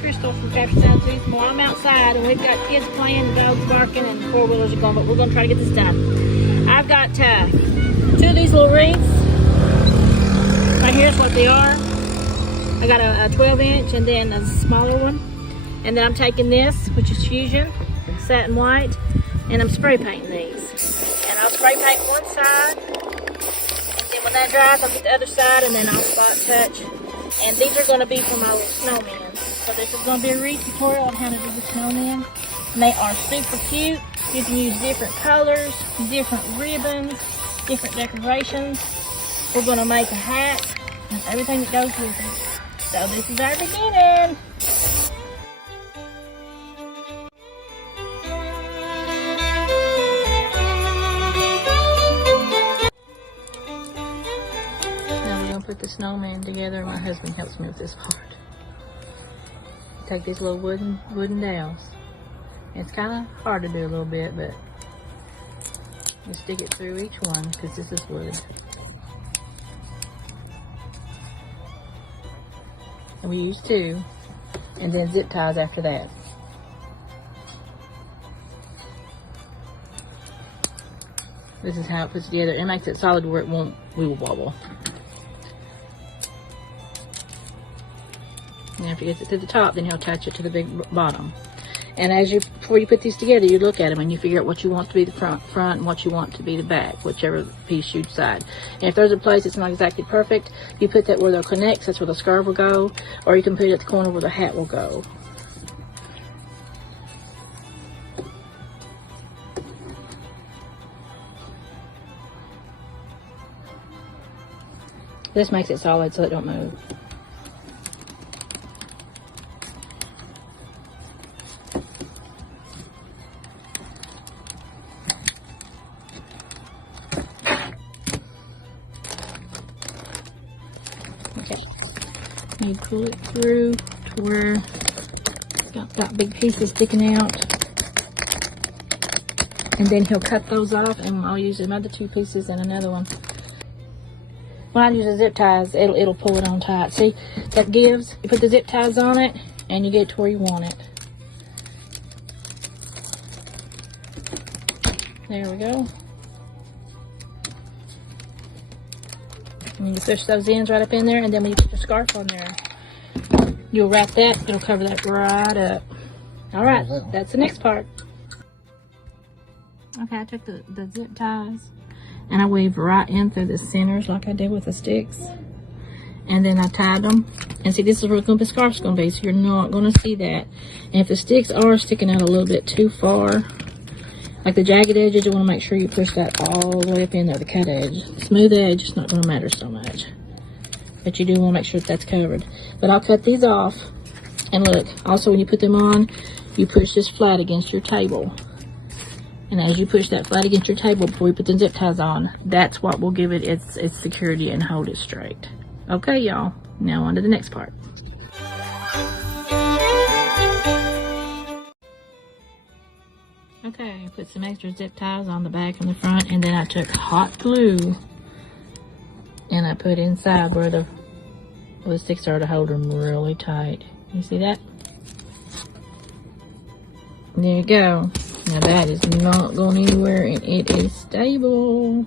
Crystal from Tractor Sound Season. Well, I'm outside and we've got kids playing, the dogs barking, and the four-wheelers are going, but we're going to try to get this done. I've got 2 of these little wreaths. Right here's what they are. I got a 12-inch and then a smaller one. And then I'm taking this, which is Fusion, satin white, and I'm spray painting these. And I'll spray paint one side, and then when that dries, I'll get the other side, and then I'll spot touch. And these are going to be for my little snowman. So this is going to be a Wreath tutorial on how to do the snowman. And they are super cute. You can use different colors, different ribbons, different decorations. We're going to make a hat and everything that goes with it. So this is our beginning. Put the snowman together. My husband helps me with this part. Take these little wooden dowels. It's kind of hard to do a little bit, but you stick it through each one because this is wood. And we use 2, and then zip ties after that. This is how it puts together. It makes it solid where it won't wiggle wobble. And after he gets it to the top, then he'll attach it to the big bottom. And before you put these together, you look at them and you figure out what you want to be the front and what you want to be the back, whichever piece you decide. And if there's a place that's not exactly perfect, you put that where they'll connect, that's where the scarf will go, or you can put it at the corner where the hat will go. This makes it solid so it don't move. Okay, you pull it through to where it's got big pieces sticking out, and then he'll cut those off, and I'll use another 2 pieces and another one. When I use the zip ties, it'll pull it on tight. See, that gives. You put the zip ties on it, and you get it to where you want it. There we go. And you push those ends right up in there, and then when you put the scarf on there, you'll wrap that. It'll cover that right up. All right, that's the next part. Okay, I took the zip ties, and I weaved right in through the centers like I did with the sticks. And then I tied them. And see, this is where the scarf's going to be, so you're not going to see that. And if the sticks are sticking out a little bit too far, like the jagged edges, you want to make sure you push that all the way up in there, the cut edge. Smooth edge, it's not going to matter so much. But you do want to make sure that that's covered. But I'll cut these off. And look, also when you put them on, you push this flat against your table. And as you push that flat against your table before you put the zip ties on, that's what will give it its security and hold it straight. Okay, y'all. Now on to the next part. Okay, I put some extra zip ties on the back and the front, and then I took hot glue and I put inside where the sticks are to hold them really tight. You see that? There you go. Now that is not going anywhere, and it is stable.